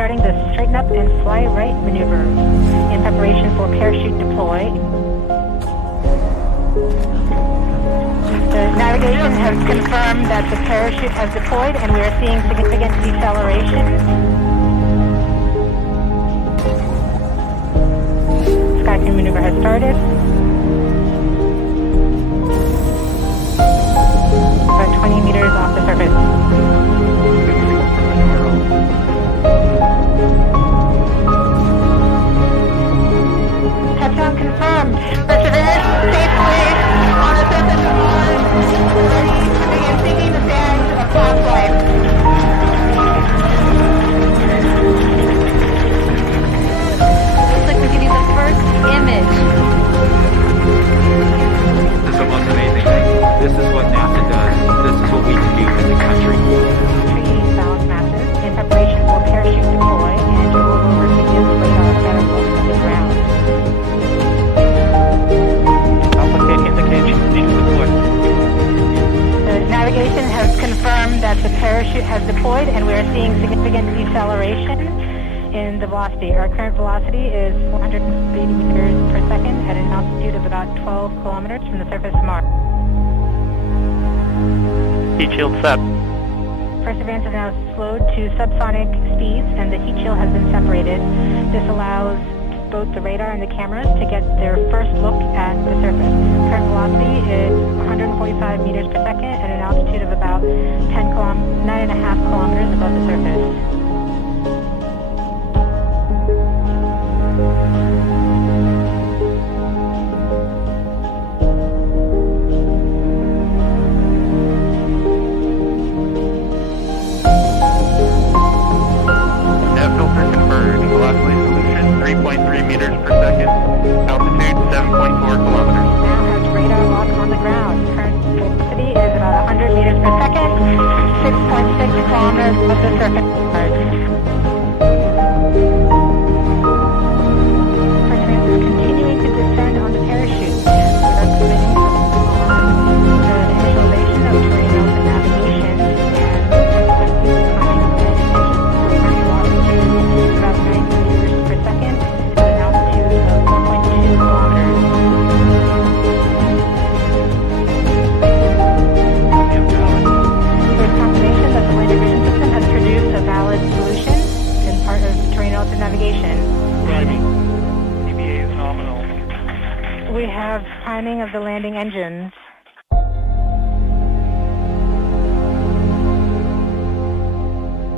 starting the straighten up and fly right maneuver in preparation for parachute deploy. The navigation has confirmed that the parachute has deployed and we are seeing significant deceleration. Skycrane maneuver has started. About 20 meters off the surface. Touchdown confirmed. Perseverance safely on the surface of Mars. Ready to begin sinking the sands of past life. Looks like we're getting the first image. This is the most amazing thing. This is what NASA does. This is what we can do as a country. Tree balance masses in preparation for parachute deploy and roll over to give radar better look at the ground. The navigation has confirmed that the parachute has deployed and we are seeing significant deceleration in the velocity. Our current velocity is 480 meters per second at an altitude of about 12 kilometers from the surface of Mars. Heat shield set. Perseverance is now slowed to subsonic speeds and the heat shield has been separated. This allows both the radar and the cameras to get their first look at the surface. Current velocity is 145 meters per second at an altitude of about 9.5 kilometers above the surface. Nav filter converged. Velocity solution 3.3 meters per second. Altitude 7.4 kilometers. Now has radar lock on the ground. Current velocity is about 100 meters per second, 6.6 kilometers above the surface of Mars. Perseverance is continuing to descend on the parachute. We are commenting on the initialization of terrain relative navigation and subsequently climbing the landing engine. Current velocity is about 90 meters per second at an altitude of 4.2 kilometers. There's confirmation that the laser vision system has produced a valid solution and part of terrain relative navigation. Driving. EVA is nominal. We have priming of the landing engines.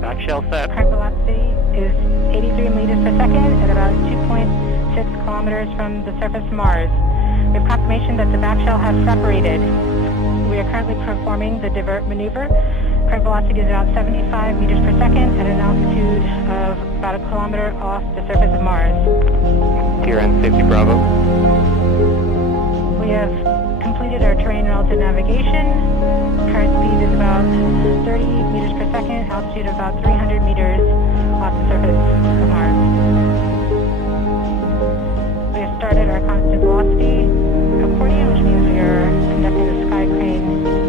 Back shell set. Current velocity is 83 meters per second at about 2.6 kilometers from the surface of Mars. We have confirmation that the back shell has separated. We are currently performing the divert maneuver. Current velocity is about 75 meters per second at an altitude of about a kilometer off the surface of Mars. Here end safety Bravo. We have completed our terrain relative navigation. Current speed is about 30 meters per second, altitude of about 300 meters off the surface of Mars. We have started our constant velocity accordion, which means we are conducting the skycrane maneuver.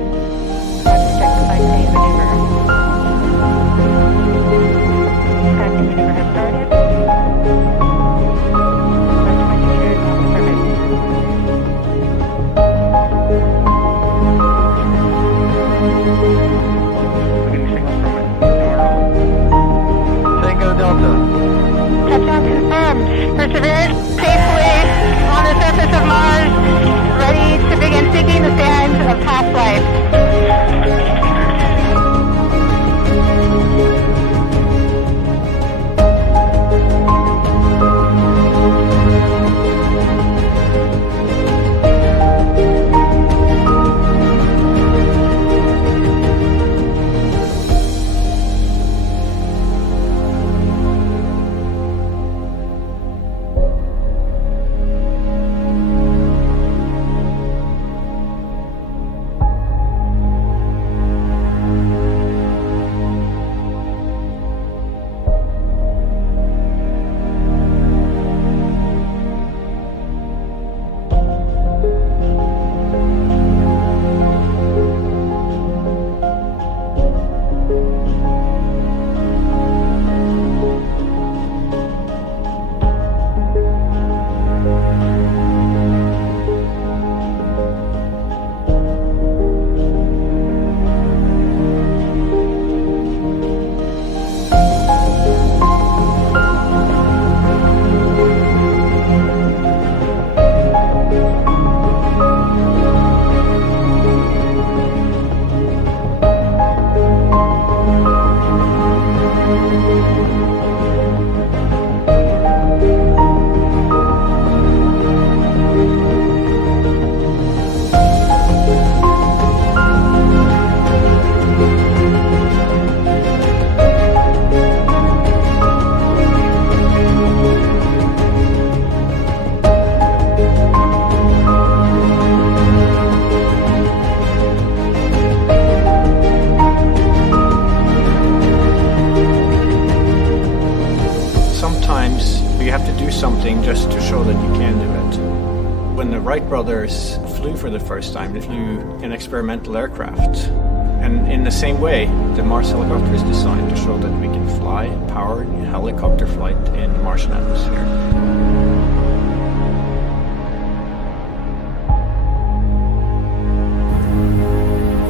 Skycrane maneuver has started. About 20 meters off the surface. Tango Delta. Touchdown confirmed. Perseverance safely on the surface of Mars. Wright Brothers flew for the first time. They flew an experimental aircraft. And in the same way, the Mars helicopter is designed to show that we can fly, power helicopter flight in the Martian atmosphere.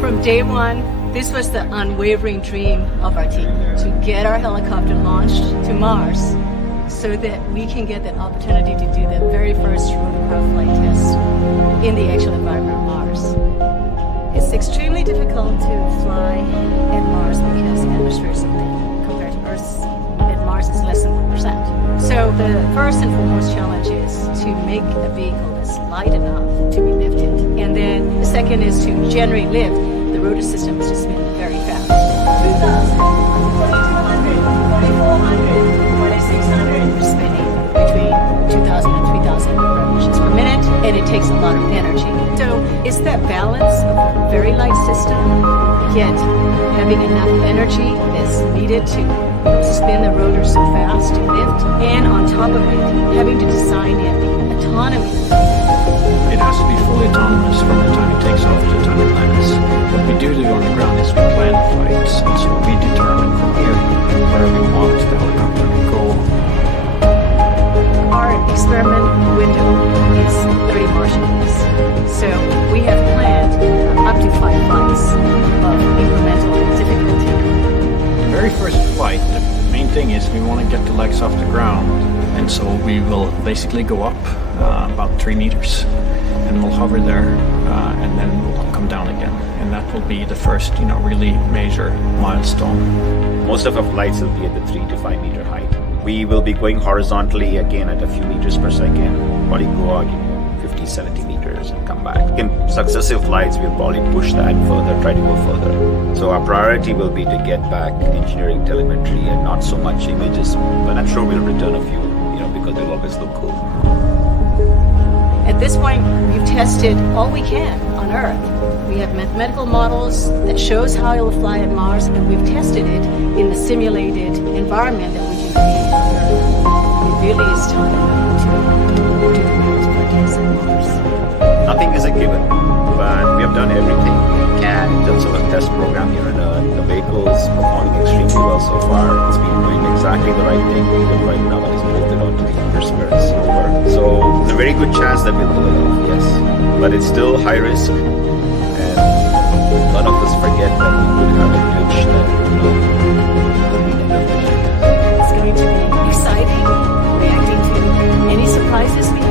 From day one, this was the unwavering dream of our team, to get our helicopter launched to Mars so that we can get the opportunity to do the very first rotorcraft flight test in the actual environment of Mars. It's extremely difficult to fly at Mars because the atmosphere is so thick compared to Earth's. At Mars, it's less than 1%. So the first and foremost challenge is to make a vehicle that's light enough to be lifted. And then the second is to generate lift. The rotor system is to spin very fast. 2,000, 2,200, 2,400, 2,600. Spinning between 2,000 and 3,000 revolutions per minute, and it takes a lot of energy. So it's that balance of a very light system, yet having enough energy that's needed to spin the rotor so fast to lift, and on top of it, having to design in the autonomy. It has to be fully autonomous from the time it takes off to the time it lands. What we do on the ground is we plan flights, and so we determine from here where we want the helicopter to go. Our experiment window is 30 Martian days. So we have planned up to 5 flights of incremental difficulty. The very first flight, the main thing is we want to get the legs off the ground, and so we will basically go up about 3 meters, and we'll hover there, and then we'll come down again. And that will be the first, really major milestone. Most of our flights will be at the 3 to 5 meter height. We will be going horizontally again at a few meters per second, probably go out 50, 70 meters and come back. In successive flights, we'll probably push that further, try to go further. So our priority will be to get back engineering telemetry and not so much images, but I'm sure we'll return a few, because they'll always look cool. At this point, we've tested all we can on Earth. We have mathematical models that shows how it'll fly at Mars, and we've tested it in the simulated environment that we can create on Earth. It really is time to do the wheels per test at Mars. Nothing is a given, but we have done everything we can in terms of a test program here on Earth. The vehicle is performing extremely well so far. It's been doing exactly the right thing. Even right now, it's bolted onto the Perseverance Rover. So there's a very good chance that we'll pull it off, yes. But it's still high risk, and a lot of us forget that we could have a glitch that, could be negative. It's going to be exciting, reacting to any surprises we